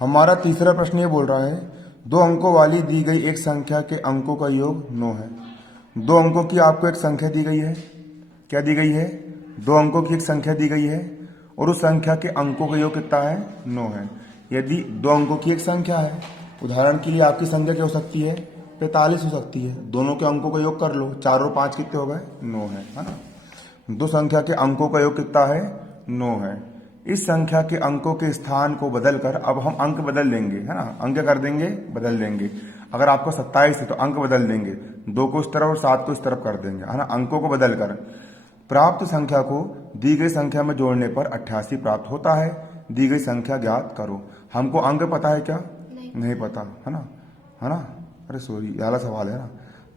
हमारा तीसरा प्रश्न ये बोल रहा है, दो अंकों वाली दी गई एक संख्या के अंकों का योग 9 है। दो अंकों की आपको एक संख्या दी गई है। क्या दी गई है? दो अंकों की एक संख्या दी गई है और उस संख्या के अंकों का योग कितना है? 9 है। यदि दो अंकों की एक संख्या है, उदाहरण के लिए आपकी संख्या क्या हो सकती है? 45 हो सकती है। दोनों के अंकों का योग कर लो, 4 और 5 कितने हो गए? 9 है ना। दो संख्या के अंकों का योग कितना है? 9 है। इस संख्या के अंकों के स्थान को बदलकर अब हम अंक बदल लेंगे, है ना। अंक कर देंगे, बदल देंगे। अगर आपको 27 है तो अंक बदल देंगे, 2 को इस तरफ और 7 को इस तरफ कर देंगे, है ना। अंकों को बदलकर प्राप्त संख्या को दी गई संख्या में जोड़ने पर 88 प्राप्त होता है। दी गई संख्या ज्ञात करो। हमको अंक पता है क्या? नहीं पता, है ना, है ना। अरे सॉरी, ये वाला सवाल है ना।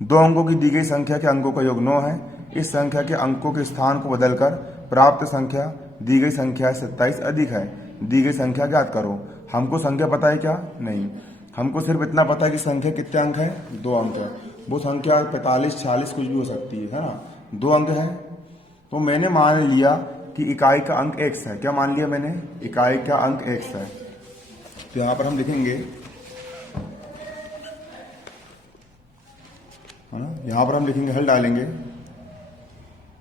दो अंकों की दी गई संख्या के अंकों का योग 9 है। इस संख्या के अंकों के स्थान को बदलकर प्राप्त संख्या दी गई संख्या 27 अधिक है। दी गई संख्या ज्ञात करो। हमको संख्या पता है क्या? नहीं। हमको सिर्फ इतना पता है कि संख्या कितने अंक है? 2 अंक है। वो संख्या 45, 46 कुछ भी हो सकती है ना। 2 अंक है। तो मैंने मान लिया कि इकाई का अंक x है। क्या मान लिया मैंने? इकाई का अंक x है। तो यहां पर हम लिखेंगे, है ना, यहां पर हम लिखेंगे, हल डालेंगे।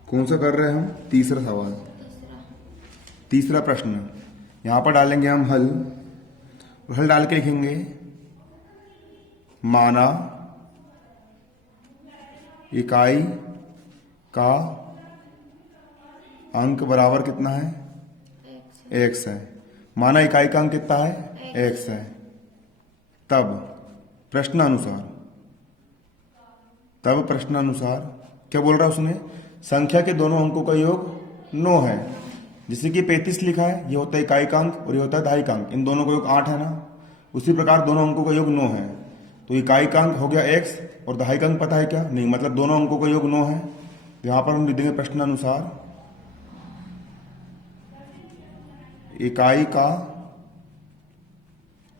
कौन सा कर रहे हैं हम? तीसरा सवाल, तीसरा प्रश्न। यहां पर डालेंगे हम हल। हल डाल के लिखेंगे, माना इकाई का अंक बराबर कितना है? x है। माना इकाई का अंक कितना है? x है। तब प्रश्नानुसार क्या बोल रहा है उसने? संख्या के दोनों अंकों का योग 9 है। जैसे कि 35 लिखा है, ये होता है इकाई का अंक और ये होता है दहाई का अंक। इन दोनों का योग 8 है ना। उसी प्रकार दोनों अंकों का योग 9 है। तो इकाई का अंक हो गया x और दहाई का अंक पता है क्या? नहीं। मतलब दोनों अंकों का योग 9 है। तो यहां पर हम लिख देंगे प्रश्नानुसार इकाई का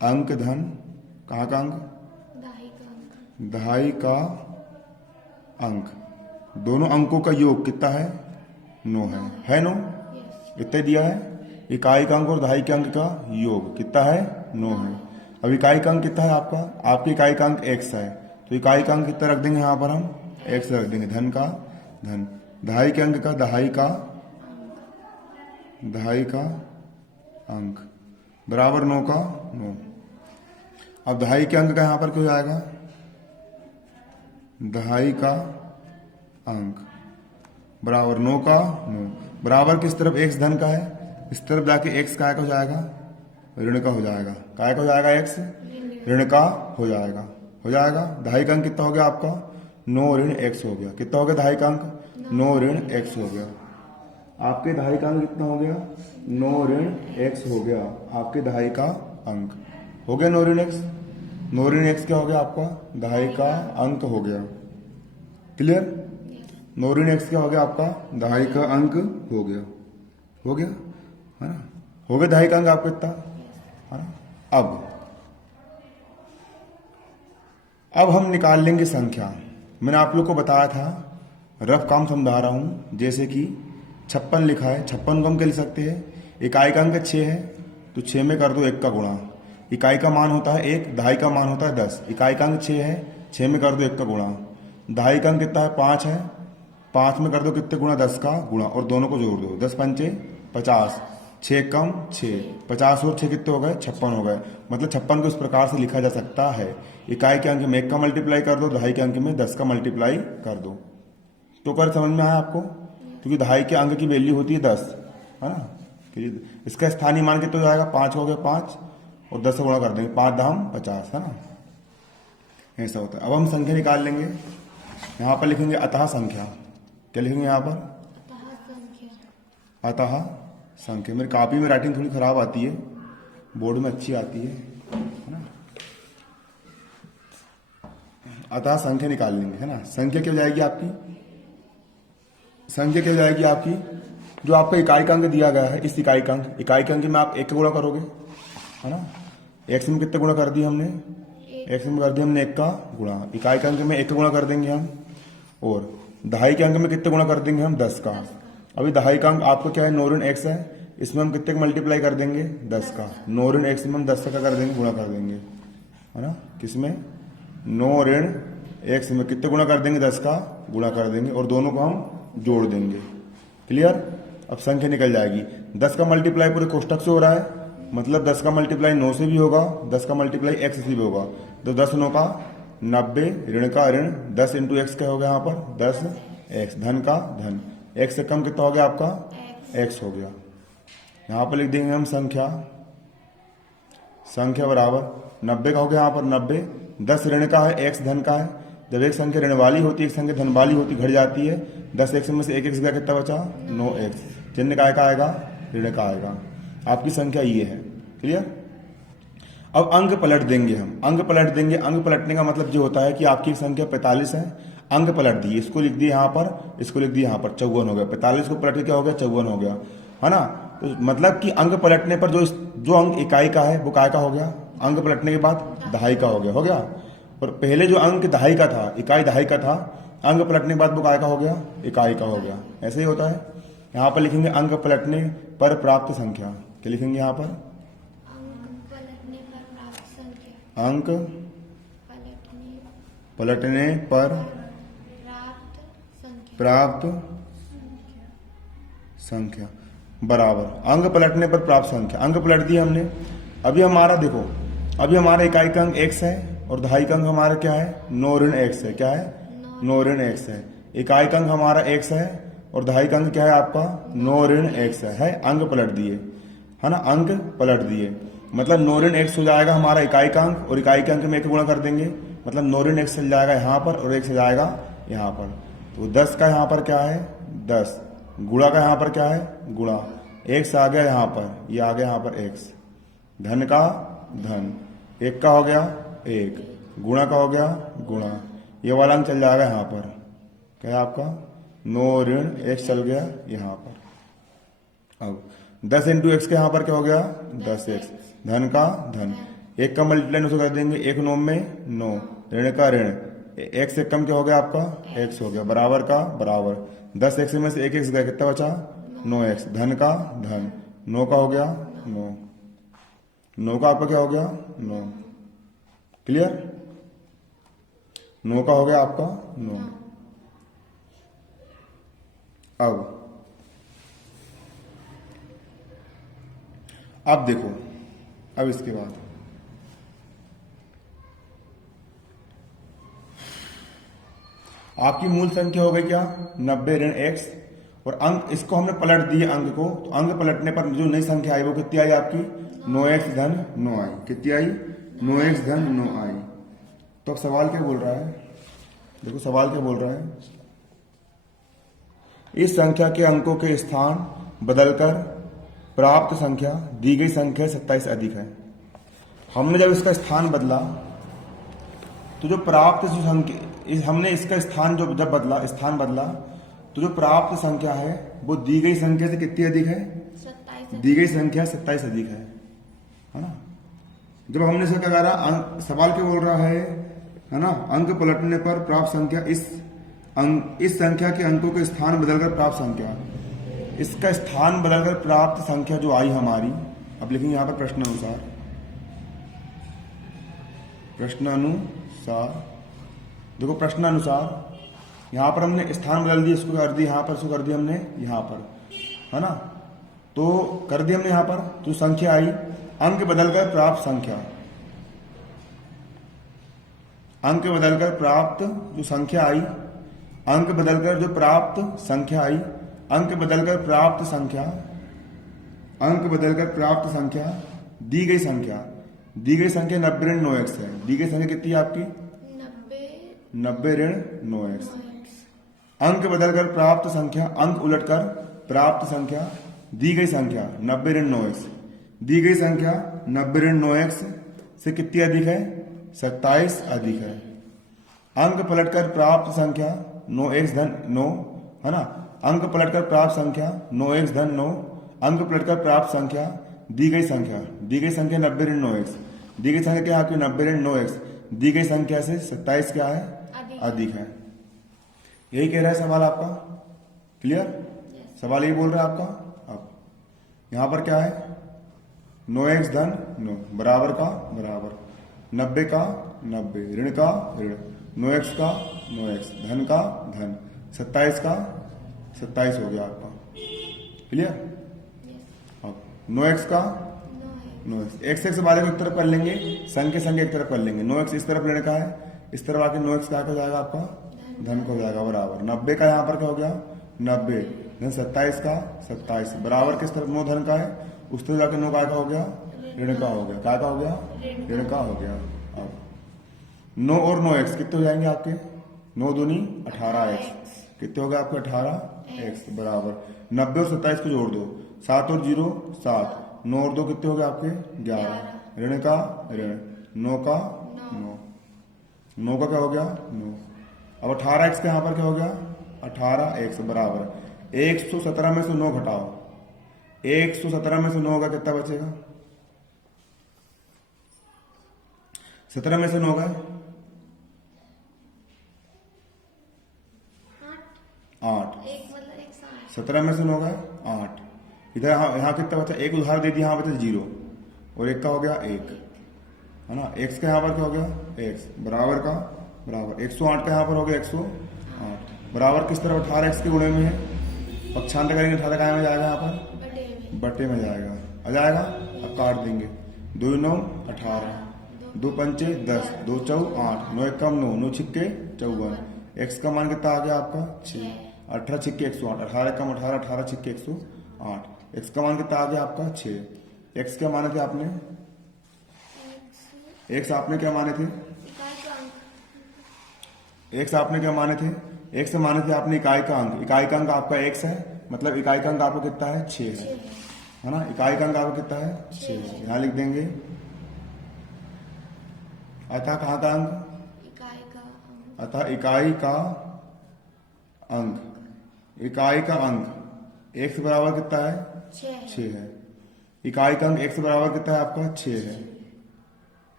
अंक धन, कहाँ का अंक? दहाई का अंक, दोनों अंकों का योग कितना है? 9 है 9? इतना दिया है। इकाई का अंक और दहाई के अंक का योग कितना है? 9 है। अब इकाई का अंक कितना है आपका? आपकी इकाई का अंक x है। तो इकाई का अंक कितना रख देंगे यहाँ पर हम? x रख देंगे। धन का धन, दहाई के अंक का दहाई का अंक बराबर 9 का 9। अब दहाई के अंक का यहाँ पर क्या हो जाएगा? दहाई का अंक बराबर 9 का 9। बराबर किस तरफ? x धन का है, इस तरफ जाके x काय का हो जाएगा? ऋण का हो जाएगा। काय का हो जाएगा? x ऋण का हो जाएगा। दहाई का अंक कितना हो गया आपका? 9 ऋण x हो गया। कितना हो गया दहाई का अंक? 9 ऋण x हो गया। आपके दहाई का अंक कितना हो गया? 9 ऋण x हो गया। आपके दहाई का अंक हो गया 9 ऋण x। 9 ऋण x क्या हो गया आपका? दहाई का अंक हो गया। क्लियर? 9 ऋण x क्या हो गया आपका? दहाई का अंक हो गया। है ना। हो गया दहाई का अंक आपको इतना, है ना। अब हम निकाल लेंगे संख्या। मैंने आप लोग को बताया था, रफ काम समझा रहा हूं। जैसे कि 56 लिखा है, 56 को हम क्या लिख सकते हैं? इकाई का अंक 6 है तो 6 में कर दो 1 का गुणा। इकाई का मान होता है 1, दहाई का मान होता है 10। इकाई का अंक 6 है, 6 में कर दो 1 का गुणा। दहाई का अंक कितना है? 5 है, 5 में कर दो कितने गुणा? 10 का गुणा और दोनों को जोड़ दो। 10 पंचे 50, 6 कम 6, 50 और 6 कितने हो गए? 56 हो गए। मतलब 56 को इस प्रकार से लिखा जा सकता है। इकाई के अंक में 1 का मल्टीप्लाई कर दो, दहाई के अंक में 10 का मल्टीप्लाई कर दो। तो कर समझ में आया आपको? क्योंकि दहाई के अंक की वैल्यू होती है 10, है ना। इसका स्थानीय मान कितना हो जाएगा? 5 हो गया। 5 और 10 से गुणा कर देंगे, 5 दाम 50, है ना। ऐसा होता है। अब हम संख्या निकाल लेंगे। यहां पर लिखेंगे अतः संख्या। क्या लिखेंगे यहां पर? अतः संख्या। मेरी कॉपी में राइटिंग थोड़ी खराब आती है, बोर्ड में अच्छी आती है ना। अतः संख्या निकाल लेंगे, है ना। संख्या क्या हो जाएगी आपकी? संख्या क्या हो जाएगी आपकी? जो आपका इकाई का अंक दिया गया है, इस इकाई का अंक में आप 1 का गुणा करोगे, है ना। x में कितने गुणा कर दिए हमने? x में कर दिया हमने 1 का गुणा। इकाई के अंक में 1 का गुणा कर देंगे हम। और दहाई के अंक में कितने गुणा कर देंगे हम? 10 का। अभी दहाई का अंक आपको क्या है? 9 ऋण x है। इसमें हम कितने का मल्टीप्लाई कर देंगे, 10 का। 9 ऋण x में हम 10 का कर देंगे, गुणा कर देंगे, है ना। किसमें, 9 ऋण x में कितने गुणा कर देंगे, 10 का गुणा कर देंगे और दोनों को हम जोड़ देंगे। क्लियर। अब संख्या निकल जाएगी। 10 का मल्टीप्लाई पूरे कोष्टक से हो रहा है, मतलब 10 का मल्टीप्लाई 9 से भी होगा, 10 का मल्टीप्लाई x से भी होगा। तो 10 9 का 90, ऋण का ऋण, 10 इंटू एक्स क्या हो गया यहाँ पर 10x, धन का धन, x से कम कितना हो गया आपका, x हो गया। यहाँ पर लिख देंगे हम संख्या बराबर 90 का हो गया यहाँ पर 90, 10 ऋण का है, x धन का है। जब एक संख्या ऋण वाली होती है, एक संख्या धन वाली होती, घट जाती है। 10 x में से 1 x गया, कितना बचा, 9x। चिन्ह काय का आएगा, ऋण का आएगा। आपकी संख्या ये है। क्लियर। अब अंक पलट देंगे हम, अंक पलट देंगे। अंक पलटने का मतलब जो होता है कि आपकी संख्या 45 है, अंक पलट दिए, इसको लिख दिए यहाँ पर, इसको लिख दिए यहाँ पर, 54 हो गया। 45 को पलट के क्या हो गया, 54 हो गया, है ना। तो मतलब कि अंक पलटने पर जो अंक इकाई का है वो काय का हो गया, अंक पलटने के बाद दहाई का हो गया। और पहले जो अंक दहाई का था, इकाई दहाई का था, अंक पलटने के बाद वो काय का हो गया, इकाई का हो गया। ऐसे ही होता है। यहाँ पर लिखेंगे अंक पलटने पर प्राप्त संख्या। क्या लिखेंगे यहाँ पर, अंक पलटने पर प्राप्त संख्या बराबर अंक पलटने पर प्राप्त संख्या। अंक पलट दिया हमने। अभी हमारा देखो, अभी हमारा इकाई का अंक x है और दहाई का अंक हमारा क्या है, 9 ऋण x है। क्या है, 9 ऋण x है। इकाई का अंक हमारा x है और दहाई का अंक क्या है आपका, 9 ऋण x है। अंक पलट दिए, है ना, अंक पलट दिए। मतलब 9 ऋण x हो जाएगा हमारा इकाई का अंक, और इकाई के अंक में 1 गुणा कर देंगे, मतलब 9 ऋण x चल जाएगा यहाँ पर और 1 से जाएगा यहाँ पर। तो 10 का यहाँ पर क्या है, 10, गुणा का यहाँ पर क्या है, गुणा, x आ गया यहाँ पर, ये आ गया यहाँ पर x, धन का धन, 1 का हो गया 1, गुणा का हो गया गुणा, ये वाला अंक चल जाएगा यहाँ पर, क्या है आपका 9 ऋण x चल गया यहाँ पर। अब 10 इंटू एक्स के यहाँ पर क्या हो गया, 10x, धन का धन, 1 का मल्टीप्लाई 9 से कर देंगे, 1 9 में 9, ऋण का ऋण, x से कम क्या हो गया आपका, x हो गया, बराबर का बराबर, 10x में से 1x गया, कितना बचा, 9x, धन का धन, 9 का हो गया 9, 9 का आपका क्या हो गया 9। क्लियर। 9 का हो गया आपका 9। अब देखो, अब इसके बाद आपकी मूल संख्या हो गई क्या, 90 ऋण x, और अंक इसको हमने पलट दिए अंक को, तो अंक पलटने पर जो नई संख्या आई वो कितनी आई आपकी, 9x धन 9 आई। कितनी आई, 9x धन 9 आई। तो अब सवाल क्या बोल रहा है, देखो सवाल क्या बोल रहा है, इस संख्या के अंकों के स्थान बदलकर प्राप्त संख्या दी गई संख्या 27 अधिक है। हमने जब इसका स्थान बदला तो जो प्राप्त संख्या, हमने इसका स्थान जो जब बदला, स्थान बदला, तो जो प्राप्त संख्या है वो दी गई संख्या से कितनी अधिक है, 27। दी गई संख्या 27 अधिक है ना। जब हमने इसका क्या करा, सवाल क्या बोल रहा है ना, अंक पलटने पर प्राप्त संख्या, इस संख्या के अंकों के स्थान बदलकर प्राप्त संख्या, इसका स्थान बदलकर प्राप्त संख्या जो आई हमारी, अब लिखेंगे यहां पर प्रश्नानुसार, प्रश्नानुसार, देखो प्रश्नानुसार, यहां पर हमने स्थान बदल दिया, इसको कर दिया यहां पर, इसको कर दिया हमने यहां पर, है ना, तो कर दिया हमने यहां पर, तो संख्या आई, अंक बदलकर प्राप्त संख्या, अंक बदलकर प्राप्त जो संख्या आई, अंक बदलकर जो प्राप्त संख्या आई, अंक बदलकर प्राप्त संख्या, अंक बदलकर प्राप्त संख्या, दी गई संख्या, दी गई संख्या 90 ऋण 9x है। दी गई संख्या कितनी है आपकी, 90 ऋण 9x। अंक बदलकर प्राप्त संख्या, अंक उलटकर प्राप्त संख्या, दी गई संख्या 90 ऋण 9x, दी गई संख्या 90 ऋण 9x से कितनी अधिक है, 27 अधिक है। अंक पलटकर प्राप्त संख्या 9x धन 9, है ना, अंक पलटकर प्राप्त संख्या 9x धन 9, अंक पलटकर प्राप्त संख्या, दी गई संख्या, दी गई संख्या 90 ऋण 9x, दी गई संख्या क्या है आपकी 90 ऋण 9x, दी गई संख्या से 27 क्या है, अधिक है। यही कह रहा है सवाल आपका। क्लियर, सवाल यही बोल रहा है आपका। अब यहाँ पर क्या है 9x धन 9 बराबर का बराबर 90 का 90 ऋण का ऋण 9x का 9x धन का धन 27 का 27 हो गया आपका क्लियर। अब 9x का 9x x वाले को एक तरफ कर लेंगे संख्या संख्या एक तरफ कर लेंगे 9x इस तरफ ऋण का है इस तरफ आके 9x क्या हो जाएगा आपका धन को हो जाएगा बराबर 90 का यहाँ पर क्या हो गया 90 धन 27 का 27 बराबर किस तरफ 9 धन का है उस तरफ जाके 9 का हो गया ऋण का हो गया क्या का हो गया ऋण का हो गया। अब 9 और 9x कितने हो जाएंगे आपके 9 दूनी 18x कितने हो गए आपके 18x बराबर 90 और 27 को जोड़ दो 7 और 0 7 9 और 2 कितने हो गए आपके 11 ऋण का ऋण 9 का 9 का क्या हो गया 9। अब 18x का यहाँ पर क्या हो गया 18x बराबर 117 में से 9 घटाओ 117 में से 9 का कितना बचेगा 17 में से 9 का 8 17 में से 9 का 8 इधर यहाँ कितना बचा एक उधार दे दिया यहाँ बचा 0 और एक का हो गया 1 है ना x का यहाँ पर क्या हो गया x बराबर का बराबर 108 का यहाँ पर हो गया 108 बराबर किस तरह 18x के गुणे में है पक्षांतर करेंगे 18 कहाँ में जाएगा यहाँ पर बटे में जाएगा आ जाएगा अब काट देंगे 2 9 18 2 पंचे 10 2 चौ 8 9 कम 9 9 छिक्के 54 x का मान कितना आ गया आपका 6 18 छिक्के 108 18 कम 18 18 छिक्के 108 x का मान कितना आ गया आपका 6 x क्या माने थे आपने x आपने क्या माने थे x आपने क्या माने थे x माने थे आपने इकाई का अंक आपका x है मतलब इकाई का अंक आपको कितना है 6 है ना इकाई का अंक आपको कितना है 6 है यहाँ लिख देंगे अतः कहाँ का अंक अतः इकाई का अंक x बराबर कितना है 6 है इकाई का अंक x बराबर कितना है आपका 6 है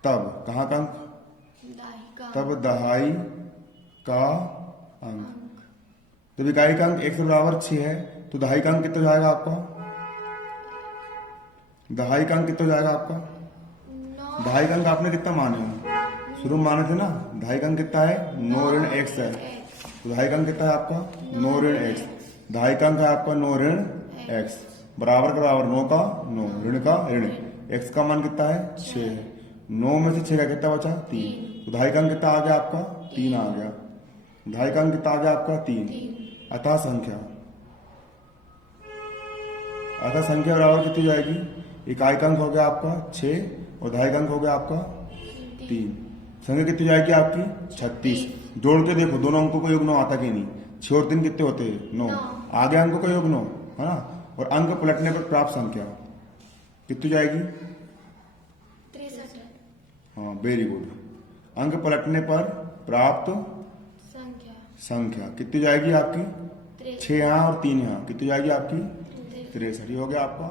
तब कहाँ का अंक तब दहाई का अंक जब इकाई का अंक x बराबर 6 है तो दहाई का अंक कितना जाएगा आपका दहाई का अंक कितना जाएगा आपका दहाई का अंक आपने कितना माने शुरू में माने थे ना दहाई का अंक कितना है 9 ऋण x है तो दहाई का अंक कितना है आपका 9 ऋण x दहाई का अंक है आपका 9 ऋण x बराबर का बराबर 9 का 9 ऋण का ऋण x का मान कितना है 6 है 9 में से 6 का कितना बचा 3 तो दहाई का अंक कितना आ गया आपका 3 आ गया दहाई का अंक कितना आ गया आपका 3 अतः संख्या बराबर कितनी जाएगी इकाई का अंक हो गया आपका 6 और दहाई का अंक हो गया आपका 3 संख्या कितनी जाएगी आपकी 36 जोड़ के देखो दोनों अंकों का योग 9 आता कि नहीं 6 और 3 कितने होते हैं 9 आगे अंकों का योग 9 है ना और अंक पलटने पर प्राप्त संख्या कितनी जाएगी 63 हाँ वेरी गुड अंक पलटने पर प्राप्त संख्या कितनी जाएगी आपकी 6 यहाँ और 3 यहाँ कितनी जाएगी आपकी 63 हो गया आपका